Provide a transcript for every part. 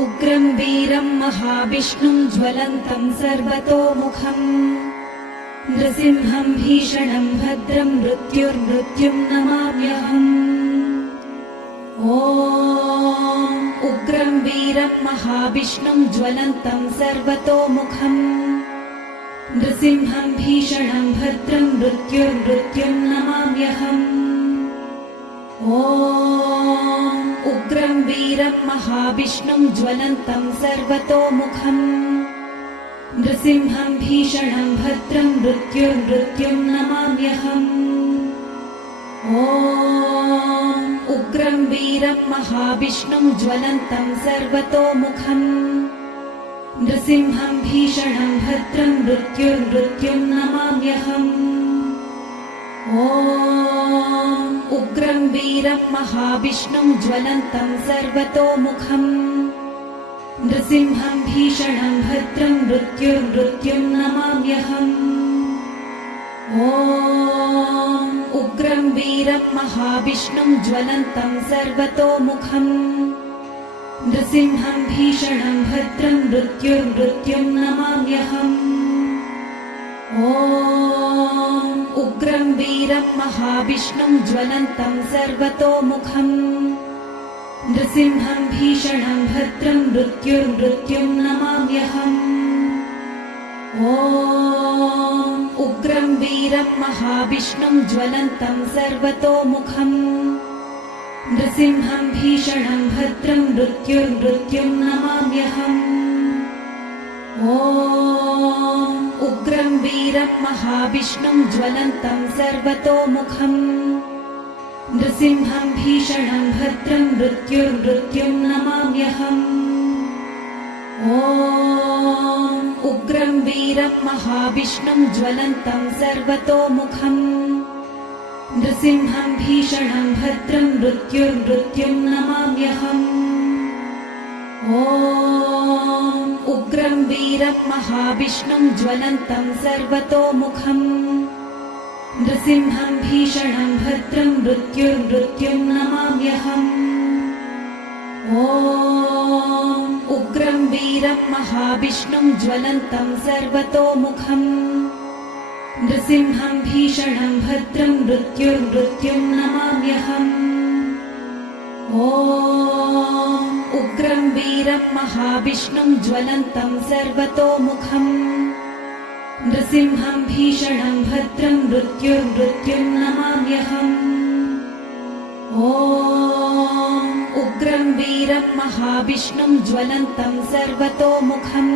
उग्रं वीरं महाविष्णुं ज्वलन्तं सर्वतोमुखम् नृसिंहं भीषणं भद्रं मृत्युर्मृत्युं नमाम्यहम्। उग्रं वीरं महाविष्णुं ज्वलन्तं सर्वतोमुखम् नृसिंहं भीषणं भद्रं मृत्युर्मृत्युं नमाम्यहम्। उग्रं वीरं महाविष्णुं ज्वलन्तं सर्वतोमुखम् नृसिंहं भीषणं भद्रं मृत्युर्मृत्युं नमाम्यहम्। उग्रं वीरं महाविष्णुं ज्वलन्तं सर्वतोमुखम् नृसिंहं भीषणं भद्रं मृत्युर्मृत्युं नमाम्यहम्। उग्रं वीरं महाविष्णुं ज्वलन्तं सर्वतोमुखम् नृसिंहं भीषणं भद्रं मृत्युर्मृत्युं नमाम्यहम्। उग्रं वीरं महाविष्णुं ज्वलन्तं सर्वतोमुखम् नृसिंहं भीषणं भद्रं मृत्युर्मृत्युं नमाम्यहम्। उग्रं वीरं महाविष्णुं ज्वलन्तं सर्वतोमुखम् नृसिंहं भीषणं भद्रं मृत्युर्मृत्युं नमाम्यहम्। उग्रं वीरं महाविष्णुं ज्वलन्तं सर्वतोमुखम् नृसिंहं भीषणं भद्रं मृत्युर्मृत्युं नमाम्यहम्। उग्रं वीरं महाविष्णुं ज्वलन्तं सर्वतोमुखम् नृसिंहं भीषणं भद्रं मृत्युर्मृत्युं नमाम्यहम्। उग्रं वीरं महाविष्णुं ज्वलन्तं सर्वतोमुखम् नृसिंहं भीषणं भद्रं मृत्युर्मृत्युं नमाम्यहम्। उग्रं वीरं महाविष्णुं ज्वलन्तं सर्वतोमुखम् नृसिंहं भीषणं भद्रं मृत्युर्मृत्युं नमाम्यहम्। उग्रं वीरं महाविष्णुं ज्वलन्तं सर्वतोमुखम् नृसिंहं भीषणं भद्रं मृत्युर्मृत्युं नमाम्यहम्। उग्रं वीरं महाविष्णुं ज्वलन्तं सर्वतोमुखम् नृसिंहं भीषणं भद्रं मृत्युर्मृत्युं नमाम्यहम्। उग्रं वीरं महाविष्णुं ज्वलन्तं सर्वतोमुखम्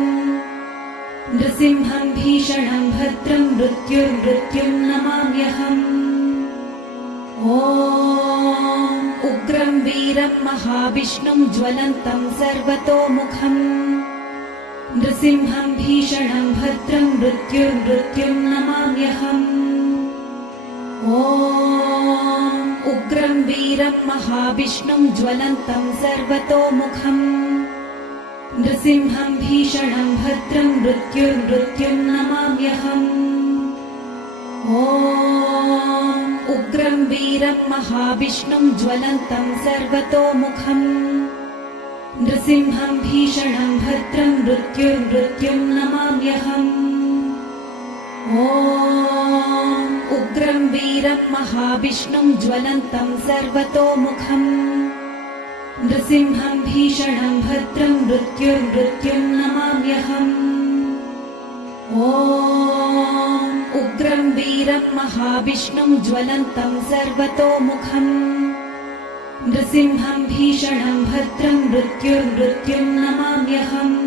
नृसिंहं भीषणं भद्रं मृत्युर्मृत्युं नमाम्यहम्। उग्रं वीरं महाविष्णुं ज्वलन्तं सर्वतोमुखम् नृसिंहं भीषणं भद्रं मृत्युर्मृत्युं नमाम्यहम्। उग्रं वीरं महाविष्णुं ज्वलन्तं सर्वतोमुखम् नृसिंहं भीषणं भद्रं मृत्युर्मृत्युं नमाम्यहम्। उग्रं वीरं महाविष्णुं ज्वलन्तं सर्वतोमुखम् नृसिंहं भीषणं भद्रं मृत्युर्मृत्युं नमाम्यहम्। उग्रं वीरं महाविष्णुं ज्वलन्तं सर्वतोमुखम् नृसिंहं भीषणं भद्रं मृत्युर्मृत्युं नमाम्यहम्। उग्रं वीरं महाविष्णुं ज्वलन्तं सर्वतोमुखम् नृसिंहं भीषणं भद्रं मृत्युर्मृत्युं नमाम्यहम्।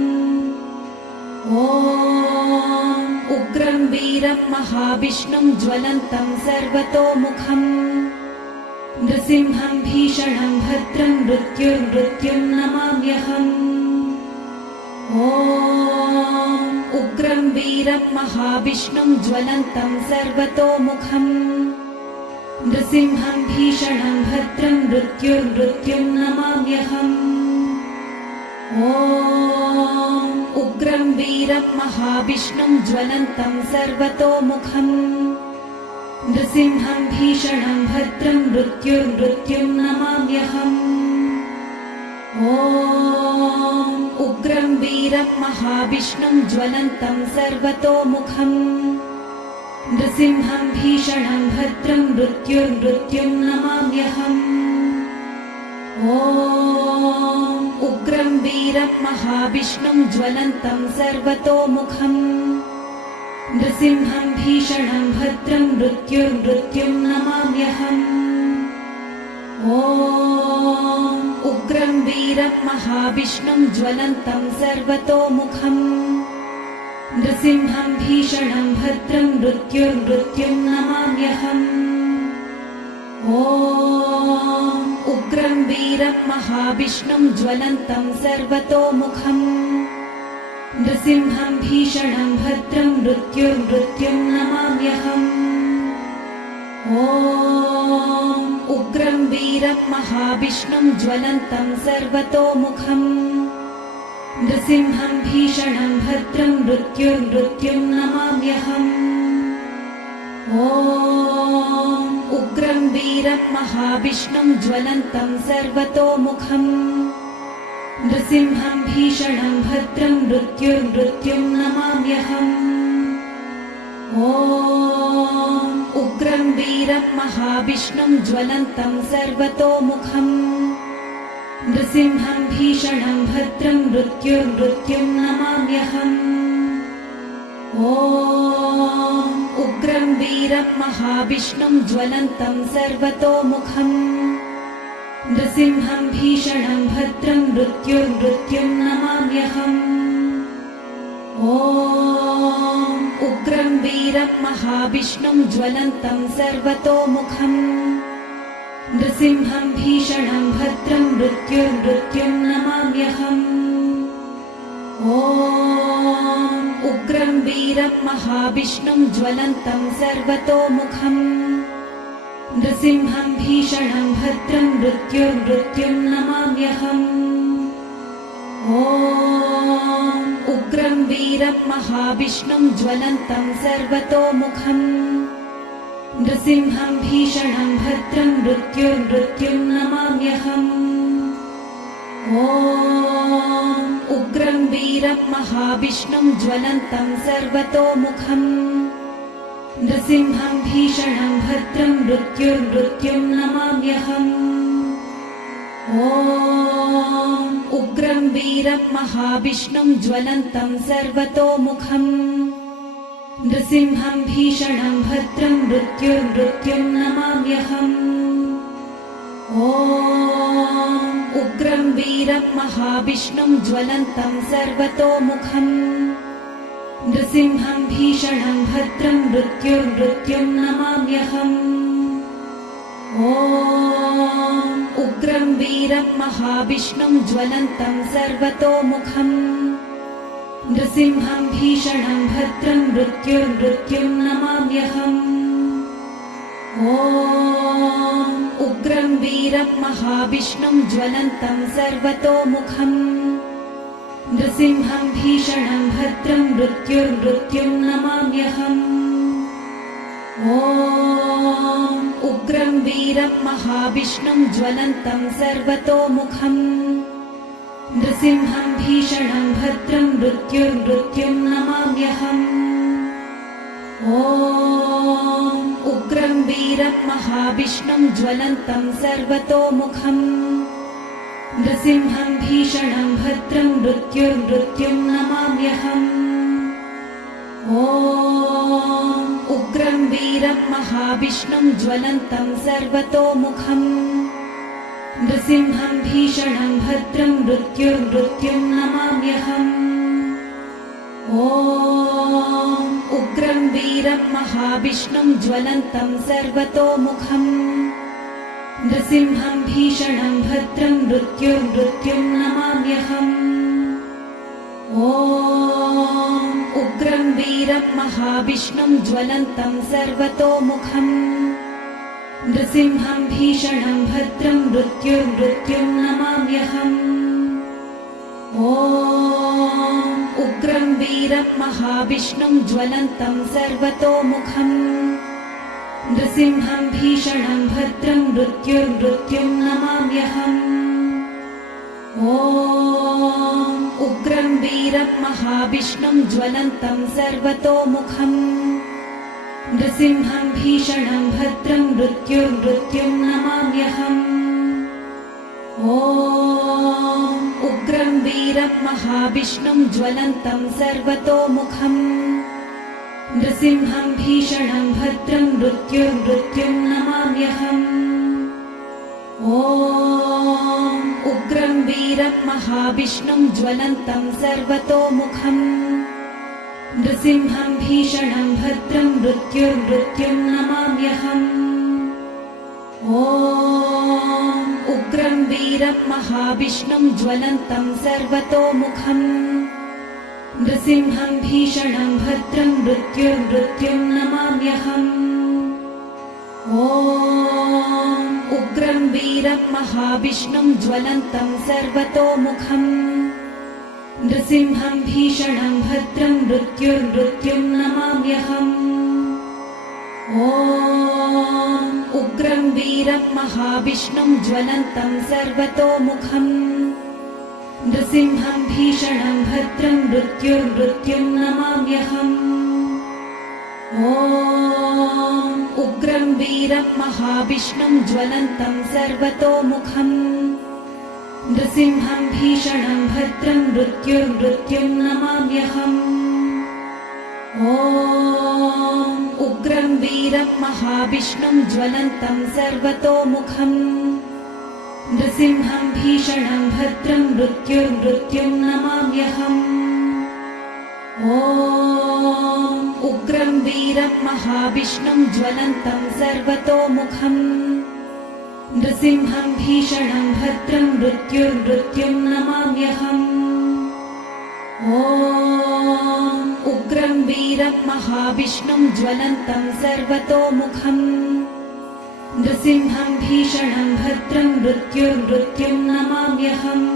उग्रं वीरं महाविष्णुं ज्वलन्तं सर्वतोमुखम् नृसिंहं भीषणं भद्रं मृत्युर्मृत्युं नमाम्यहम्। उग्रं वीरं महाविष्णुं ज्वलन्तं सर्वतोमुखम् नृसिंहं भीषणं भद्रं मृत्युर्मृत्युं नमाम्यहम्। उग्रं वीरं महाविष्णुं ज्वलन्तं सर्वतोमुखम् नृसिंहं भीषणं भद्रं मृत्युर्मृत्युं नमाम्यहम्। ॐ उग्रं वीरं महाविष्णुं ज्वलन्तं सर्वतोमुखम् नृसिंहं भीषणं भद्रं मृत्युर्मृत्युं नमाम्यहम्। ॐ उग्रं वीरं महाविष्णुं ज्वलन्तं सर्वतोमुखम् नृसिंहं भीषणं भद्रं मृत्युर्मृत्युं नमाम्यहम्। ॐ उग्रं वीरं महाविष्णुं ज्वलन्तं सर्वतोमुखम् नृसिंहं भीषणं भद्रं मृत्युर्मृत्युं नमाम्यहम्। ॐ उग्रं वीरं महाविष्णुं ज्वलन्तं सर्वतोमुखम् नृसिंहं भीषणं भद्रं मृत्युर्मृत्युं नमाम्यहम्। ॐ उग्रं वीरं महाविष्णुं ज्वलन्तं सर्वतोमुखम् नृसिंहं भीषणं भद्रं मृत्युर्मृत्युं नमाम्यहम्। ॐ उग्रं वीरं महाविष्णुं ज्वलन्तं सर्वतोमुखम् नृसिंहं भीषणं भद्रं मृत्युर्मृत्युं नमाम्यहम्। ॐ उग्रं वीरं महाविष्णुं ज्वलन्तं सर्वतोमुखम् नृसिंहं भीषणं भद्रं मृत्युर्मृत्युं नमाम्यहम्। ॐ उग्रं वीरं महाविष्णुं ज्वलन्तं सर्वतोमुखम् नृसिंहं भीषणं भद्रं मृत्युर्मृत्युं नमाम्यहम्। ॐ उग्रं वीरं महाविष्णुं ज्वलन्तं सर्वतोमुखम् नृसिंहं भीषणं भद्रं मृत्युर्मृत्युं नमाम्यहम्। ॐ उग्रं वीरं महाविष्णुं ज्वलन्तं सर्वतोमुखम् नृसिंहं भीषणं भद्रं मृत्युर्मृत्युं नमाम्यहम्। ॐ उग्रं वीरं महाविष्णुं ज्वलन्तं सर्वतोमुखम् नृसिंहं भीषणं भद्रं मृत्युर्मृत्युं नमाम्यहम्। ॐ उग्रं वीरं महाविष्णुं ज्वलन्तं सर्वतोमुखम् नृसिंहं भीषणं भद्रं मृत्युर्मृत्युं नमाम्यहम्। ॐ उग्रं वीरं महाविष्णुं ज्वलन्तं सर्वतोमुखम् नृसिंहं भीषणं भद्रं मृत्युर्मृत्युं नमाम्यहम्। ॐ उग्रं वीरं महाविष्णुं ज्वलन्तं सर्वतोमुखम् नृसिंहं भीषणं भद्रं मृत्युर्मृत्युं नमाम्यहम्। ॐ उग्रं वीरं महाविष्णुं ज्वलन्तं सर्वतोमुखम् नृसिंहं भीषणं भद्रं मृत्युर्मृत्युं नमाम्यहम्। ॐ उग्रं वीरं महाविष्णुं ज्वलन्तं सर्वतोमुखम् नृसिंहं भीषणं भद्रं मृत्युर्मृत्युं नमाम्यहम्। ॐ उग्रं वीरं महाविष्णुं ज्वलन्तं सर्वतोमुखम् नृसिंहं भीषणं भद्रं मृत्युर्मृत्युं नमाम्यहम्। ॐ उग्रं वीरं महाविष्णुं ज्वलन्तं सर्वतोमुखम् नृसिंहं भीषणं भद्रं मृत्युर्मृत्युं नमाम्यहम्। ॐ उग्रं वीरं महाविष्णुं ज्वलन्तं सर्वतोमुखम् नृसिंहं भीषणं भद्रं मृत्युर्मृत्युं नमाम्यहम्। ॐ उग्रं वीरं महाविष्णुं ज्वलन्तं सर्वतोमुखम् नृसिंहं भीषणं भद्रं मृत्युर्मृत्युं नमाम्यहम्। ॐ उग्रं वीरं महाविष्णुं ज्वलन्तं सर्वतोमुखम् नृसिंहं भीषणं भद्रं मृत्युर्मृत्युं नमाम्यहम्। ॐ उग्रं वीरं महाविष्णुं ज्वलन्तं सर्वतोमुखम् नृसिंहं भीषणं भद्रं मृत्युर्मृत्युं नमाम्यहम्। ॐ उग्रं वीरं महाविष्णुं ज्वलन्तं सर्वतोमुखम् नृसिंहं भीषणं भद्रं मृत्युर्मृत्युं नमाम्यहम्। ॐ उग्रं वीरं महाविष्णुं ज्वलन्तं सर्वतोमुखम् नृसिंहं भीषणं भद्रं मृत्युर्मृत्युं नमाम्यहम्। ॐ उग्रं वीरं महाविष्णुं ज्वलन्तं सर्वतोमुखम् नृसिंहं भीषणं भद्रं मृत्युर्मृत्युं नमाम्यहम्। ॐ उग्रं वीरं महाविष्णुं ज्वलन्तं सर्वतोमुखम् नृसिंहं भीषणं भद्रं मृत्युर्मृत्युं नमाम्यहम्। ॐ उग्रं वीरं महाविष्णुं ज्वलन्तं सर्वतोमुखम् नृसिंहं भीषणं भद्रं मृत्युर्मृत्युं नमाम्यहम्। ॐ उग्रं वीरं महाविष्णुं ज्वलन्तं सर्वतोमुखम् नृसिंहं भीषणं भद्रं मृत्युर्मृत्युं नमाम्यहम्। ॐ उग्रं वीरं महाविष्णुं ज्वलन्तं सर्वतोमुखम् नृसिंहं भीषणं भद्रं मृत्युर्मृत्युं नमाम्यहम्। ॐ उग्रं वीरं महाविष्णुं ज्वलन्तं सर्वतोमुखम् नृसिंहं भीषणं भद्रं मृत्युर्मृत्युं नमाम्यहम्। ॐ उग्रं वीरं महाविष्णुं ज्वलन्तं सर्वतोमुखम् नृसिंहं भीषणं भद्रं मृत्युर्मृत्युं नमाम्यहम्। ॐ उग्रं वीरं महाविष्णुं ज्वलन्तं सर्वतोमुखम् नृसिंहं भीषणं भद्रं मृत्युर्मृत्युं नमाम्यहम्।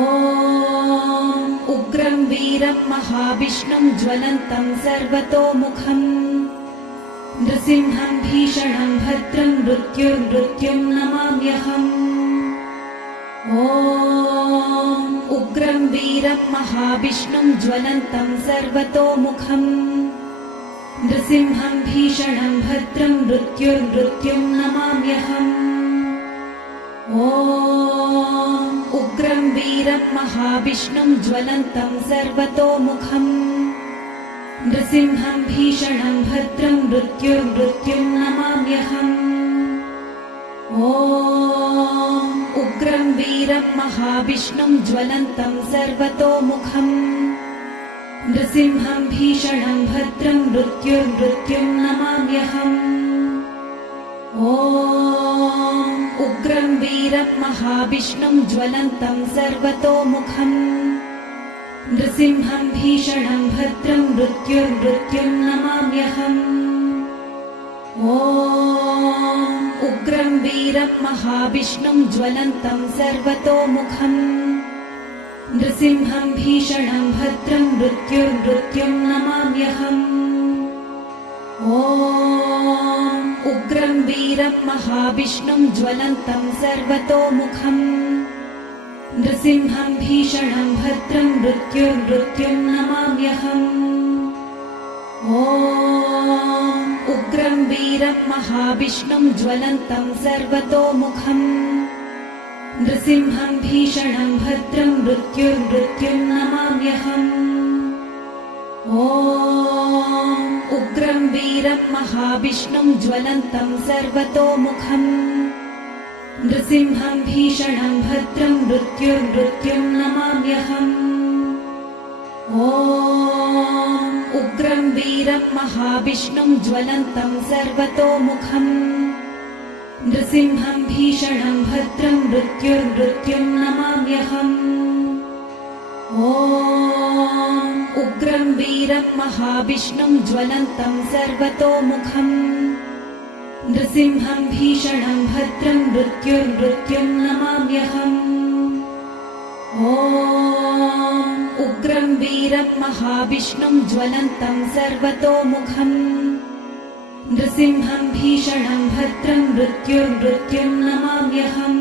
ॐ उग्रं वीरं महाविष्णुं ज्वलन्तं सर्वतोमुखम् नृसिंहं भीषणं भद्रं मृत्युर्मृत्युं नमाम्यहम्। ॐ उग्रं वीरं महाविष्णुं ज्वलन्तं सर्वतोमुखम् नृसिंहं भीषणं भद्रं मृत्युर्मृत्युं नमाम्यहम्। ॐ उग्रं वीरं महाविष्णुं ज्वलन्तं सर्वतोमुखम् नृसिंहं भीषणं भद्रं मृत्युर्मृत्युं नमाम्यहम्। ॐ उग्रं वीरं महाविष्णुं ज्वलन्तं सर्वतोमुखम् नृसिंहं भीषणं भद्रं मृत्युर्मृत्युं नमाम्यहम्। ॐ उग्रं वीरं महाविष्णुं ज्वलन्तं सर्वतोमुखम् नृसिंहं भीषणं भद्रं मृत्युर्मृत्युं नमाम्यहम्। ॐ उग्रं वीरं महाविष्णुं ज्वलन्तं सर्वतोमुखम् नृसिंहं भीषणं भद्रं मृत्युर्मृत्युं नमाम्यहम्। ॐ उग्रं वीरं महाविष्णुं ज्वलन्तं सर्वतोमुखम् नृसिंहं भीषणं भद्रं मृत्युर्मृत्युं नमाम्यहम्। ॐ उग्रं वीरं महाविष्णुं ज्वलन्तं सर्वतोमुखम् नृसिंहं भीषणं भद्रं मृत्युर्मृत्युं नमाम्यहम्। ॐ उग्रं वीरं महाविष्णुं ज्वलन्तं सर्वतोमुखम् नृसिंहं भीषणं भद्रं मृत्युर्मृत्युं नमाम्यहम्। ॐ उग्रं वीरं महाविष्णुं ज्वलन्तं सर्वतोमुखम् नृसिंहं भीषणं भद्रं मृत्युर्मृत्युं नमाम्यहम्। ॐ उग्रं वीरं महाविष्णुं ज्वलन्तं सर्वतोमुखम् नृसिंहं भीषणं भद्रं मृत्युर्मृत्युं नमाम्यहम्। ॐ उग्रं वीरं महाविष्णुं ज्वलन्तं सर्वतोमुखम् नृसिंहं भीषणं भद्रं मृत्युर्मृत्युं नमाम्यहम्।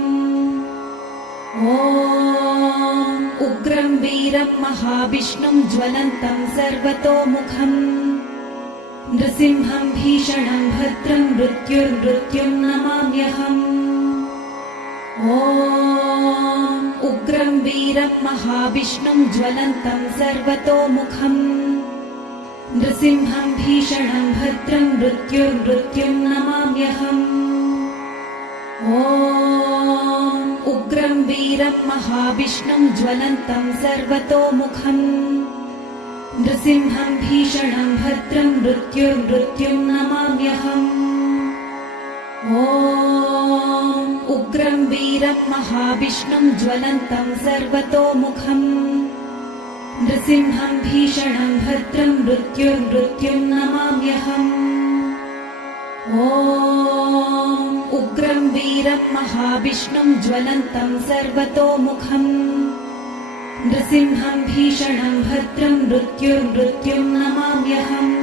ॐ उग्रं वीरं महाविष्णुं ज्वलन्तं सर्वतोमुखम् नृसिंहं भीषणं भद्रं मृत्युर्मृत्युं नमाम्यहम्। ॐ उग्रं वीरं महाविष्णुं ज्वलन्तं सर्वतोमुखम् नृसिंहं भीषणं भद्रं मृत्युर्मृत्युं नमाम्यहम्। ॐ उग्रं वीरं महाविष्णुं ज्वलन्तं सर्वतोमुखम् नृसिंहं भीषणं भद्रं मृत्युर्मृत्युं नमाम्यहम्। ॐ उग्रं वीरं महाविष्णुं ज्वलन्तं सर्वतोमुखम् नृसिंहं भीषणं भद्रं मृत्युर्मृत्युं नमाम्यहम्। ॐ उग्रं वीरं महाविष्णुं ज्वलन्तं सर्वतोमुखम् नृसिंहं भीषणं भद्रं मृत्युर्मृत्युं नमाम्यहम्।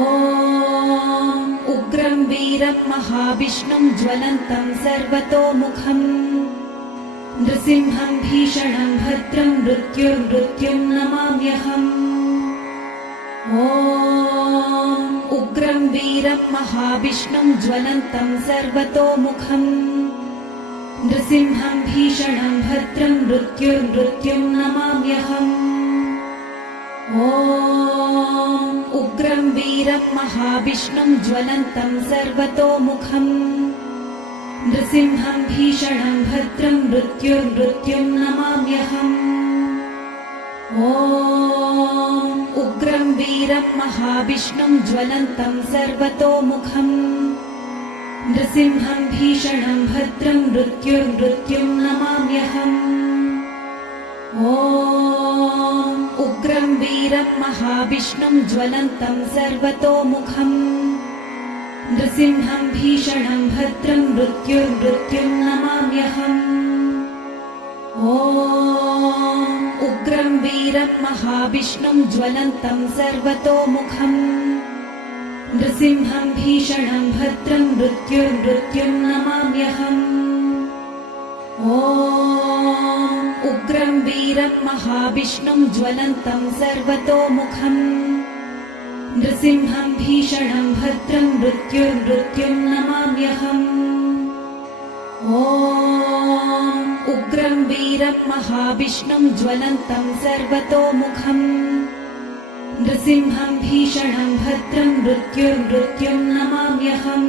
ॐ उग्रं वीरं महाविष्णुं ज्वलन्तं सर्वतोमुखम् नृसिंहं भीषणं भद्रं मृत्युर्मृत्युं नमाम्यहम्। ॐ उग्रं वीरं महाविष्णुं ज्वलन्तं सर्वतोमुखम् नृसिंहं भीषणं भद्रं मृत्युर्मृत्युं नमाम्यहम्। ॐ उग्रं वीरं महाविष्णुं ज्वलन्तं सर्वतोमुखम् नृसिंहं भीषणं भद्रं मृत्युर्मृत्युं नमाम्यहम्। ॐ उग्रं वीरं महाविष्णुं ज्वलन्तं सर्वतोमुखम् नृसिंहं भीषणं भद्रं मृत्युर्मृत्युं नमाम्यहम्। ॐ उग्रं वीरं महाविष्णुं ज्वलन्तं सर्वतोमुखम् नृसिंहं भीषणं भद्रं मृत्युर्मृत्युं नमाम्यहम्। ॐ उग्रं वीरं महाविष्णुं ज्वलन्तं सर्वतोमुखम् नृसिंहं भीषणं भद्रं मृत्युर्मृत्युं नमाम्यहम्। ॐ उग्रं वीरं महाविष्णुं ज्वलन्तं सर्वतोमुखम् नृसिंहं भीषणं भद्रं मृत्युर्मृत्युं नमाम्यहम्। ॐ उग्रं वीरं महाविष्णुं ज्वलन्तं सर्वतोमुखम् नृसिंहं भीषणं भद्रं मृत्युर्मृत्युं नमाम्यहम्।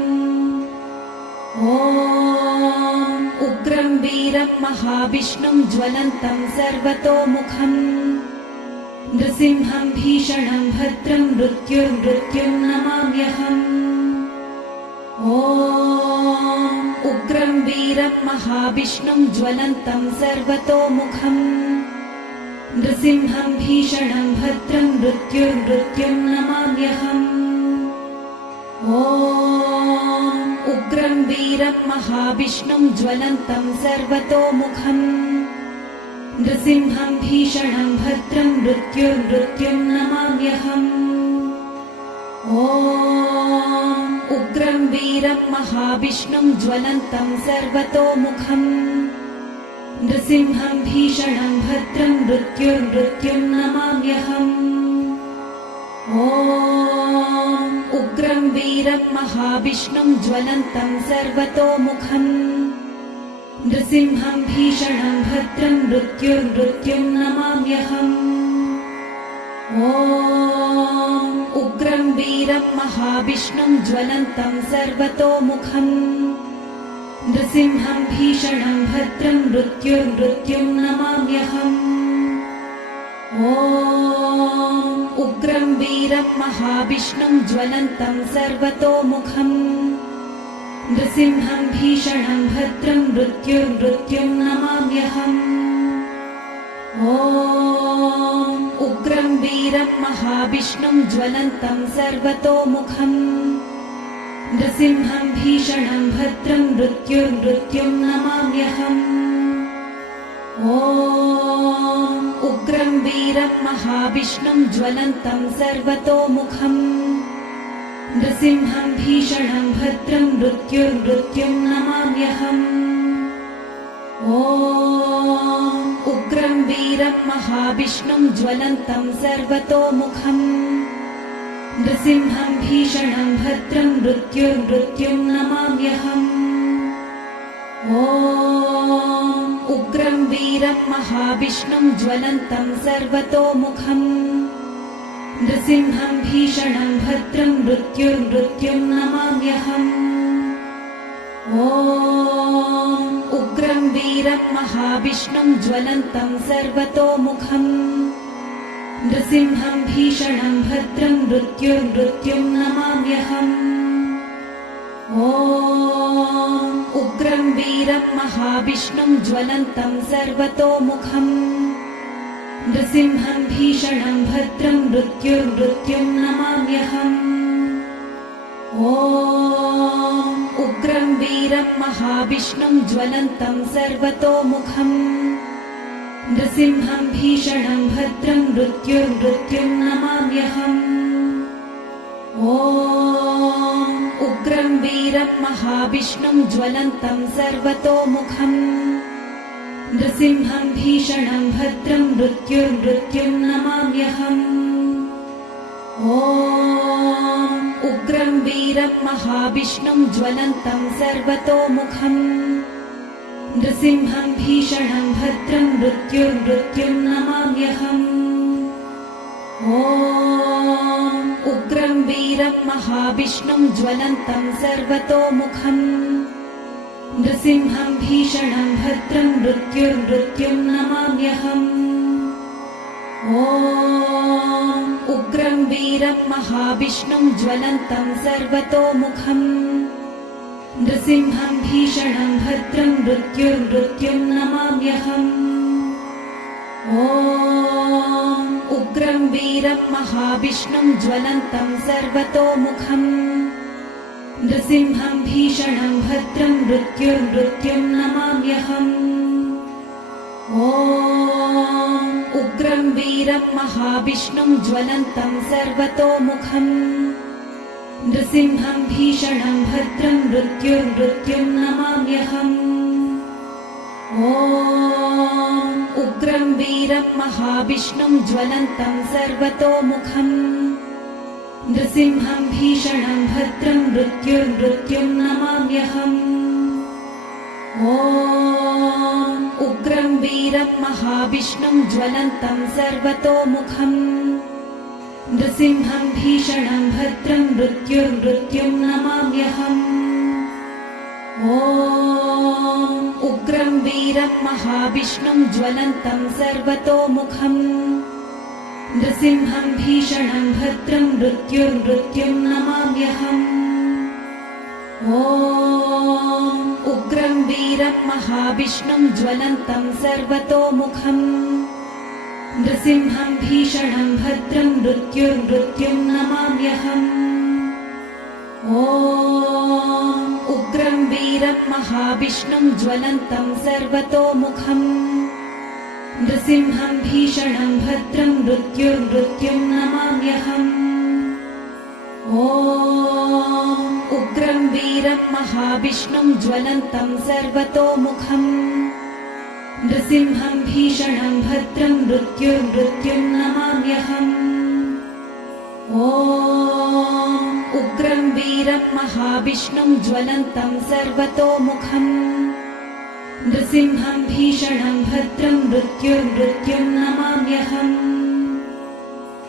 ॐ उग्रं वीरं महाविष्णुं ज्वलन्तं सर्वतोमुखम् नृसिंहं भीषणं भद्रं मृत्युर्मृत्युं नमाम्यहम्। ॐ उग्रं वीरं महाविष्णुं ज्वलन्तं सर्वतोमुखम् नृसिंहं भीषणं भद्रं मृत्युर्मृत्युं नमाम्यहम्। ॐ उग्रं वीरं महाविष्णुं ज्वलन्तं सर्वतोमुखम् नृसिंहं भीषणं भद्रं मृत्युर्मृत्युं नमाम्यहम्। ॐ उग्रं वीरं महाविष्णुं ज्वलन्तं सर्वतोमुखम् नृसिंहं भीषणं भद्रं मृत्युर्मृत्युं नमाम्यहम्। ॐ उग्रं वीरं महाविष्णुं ज्वलन्तं सर्वतोमुखम् नृसिंहं भीषणं भद्रं मृत्युर्मृत्युं नमाम्यहम्। ॐ उग्रं वीरं महाविष्णुं ज्वलन्तं सर्वतोमुखम् नृसिंहं भीषणं भद्रं मृत्युर्मृत्युं नमाम्यहम्। ॐ उग्रं वीरं महाविष्णुं ज्वलन्तं सर्वतोमुखम् नृसिंहं भीषणं भद्रं मृत्युर्मृत्युं नमाम्यहम्। ॐ उग्रं वीरं महाविष्णुं ज्वलन्तं सर्वतोमुखम् नृसिंहं भीषणं भद्रं मृत्युर्मृत्युं नमाम्यहम्। ॐ उग्रं वीरं महाविष्णुं ज्वलन्तं सर्वतोमुखम् नृसिंहं भीषणं भद्रं मृत्युर्मृत्युं नमाम्यहम्। ॐ उग्रं वीरं महाविष्णुं ज्वलन्तं सर्वतोमुखम् नृसिंहं भीषणं भद्रं मृत्युर्मृत्युं नमाम्यहम्। ॐ उग्रं वीरं महाविष्णुं ज्वलन्तं सर्वतोमुखम् नृसिंहं भीषणं भद्रं मृत्युर्मृत्युं नमाम्यहम्। ॐ उग्रं वीरं महाविष्णुं ज्वलन्तं सर्वतोमुखम् नृसिंहं भीषणं भद्रं मृत्युर्मृत्युं नमाम्यहम्। ॐ उग्रं वीरं महाविष्णुं ज्वलन्तं सर्वतोमुखम् नृसिंहं भीषणं भद्रं मृत्युर्मृत्युं नमाम्यहम्। ॐ उग्रं वीरं महाविष्णुं ज्वलन्तं सर्वतोमुखम् नृसिंहं भीषणं भद्रं मृत्युर्मृत्युं नमाम्यहम्। ॐ उग्रं वीरं महाविष्णुं ज्वलन्तं सर्वतोमुखम् नृसिंहं भीषणं भद्रं मृत्युर्मृत्युं नमाम्यहम्। ॐ उग्रं वीरं महाविष्णुं ज्वलन्तं सर्वतोमुखम् नृसिंहं भीषणं भद्रं मृत्युर्मृत्युं नमाम्यहम्। ॐ उग्रं वीरं महाविष्णुं ज्वलन्तं सर्वतोमुखम् नृसिंहं भीषणं भद्रं मृत्युर्मृत्युं नमाम्यहम्। ॐ उग्रं वीरं महाविष्णुं ज्वलन्तं सर्वतोमुखम् नृसिंहं भीषणं भद्रं मृत्युर्मृत्युं नमाम्यहम्। ॐ उग्रं वीरं महाविष्णुं ज्वलन्तं सर्वतोमुखम् नृसिंहं भीषणं भद्रं मृत्युर्मृत्युं नमाम्यहम्। ॐ उग्रं वीरं महाविष्णुं ज्वलन्तं सर्वतोमुखम् नृसिंहं भीषणं भद्रं मृत्युर्मृत्युं नमाम्यहम्। ॐ उग्रं वीरं महाविष्णुं ज्वलन्तं सर्वतोमुखम् नृसिंहं भीषणं भद्रं मृत्युर्मृत्युं नमाम्यहम्। ॐ उग्रं वीरं महाविष्णुं ज्वलन्तं सर्वतोमुखम् नृसिंहं भीषणं भद्रं मृत्युर्मृत्युं नमाम्यहम्। ॐ उग्रं वीरं महाविष्णुं ज्वलन्तं सर्वतोमुखम् नृसिंहं भीषणं भद्रं मृत्युर्मृत्युं नमाम्यहम्। ॐ उग्रं वीरं महाविष्णुं ज्वलन्तं सर्वतोमुखम् नृसिंहं भीषणं भद्रं मृत्युर्मृत्युं नमाम्यहम्। ॐ उग्रं वीरं महाविष्णुं ज्वलन्तं सर्वतोमुखम् नृसिंहं भीषणं भद्रं मृत्युर्मृत्युं नमाम्यहम्। ॐ उग्रं वीरं महाविष्णुं ज्वलन्तं सर्वतोमुखम् नृसिंहं भीषणं भद्रं मृत्युर्मृत्युं नमाम्यहम्। ॐ उग्रं वीरं महाविष्णुं ज्वलन्तं सर्वतोमुखम् नृसिंहं भीषणं भद्रं मृत्युर्मृत्युं नमाम्यहम्।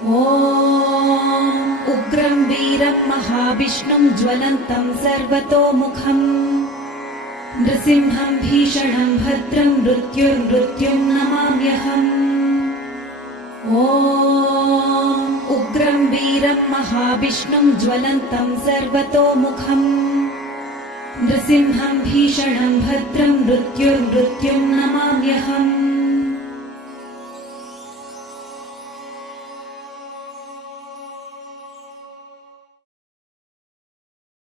ॐ उग्रं वीरं महाविष्णुं ज्वलन्तं सर्वतोमुखम् नृसिंहं भीषणं भद्रं मृत्युर्मृत्युं नमाम्यहम्। ॐ उग्रं वीरं महाविष्णुं ज्वलन्तं सर्वतोमुखम् नृसिंहं भीषणं भद्रं मृत्युर्मृत्युं नमाम्यहम्।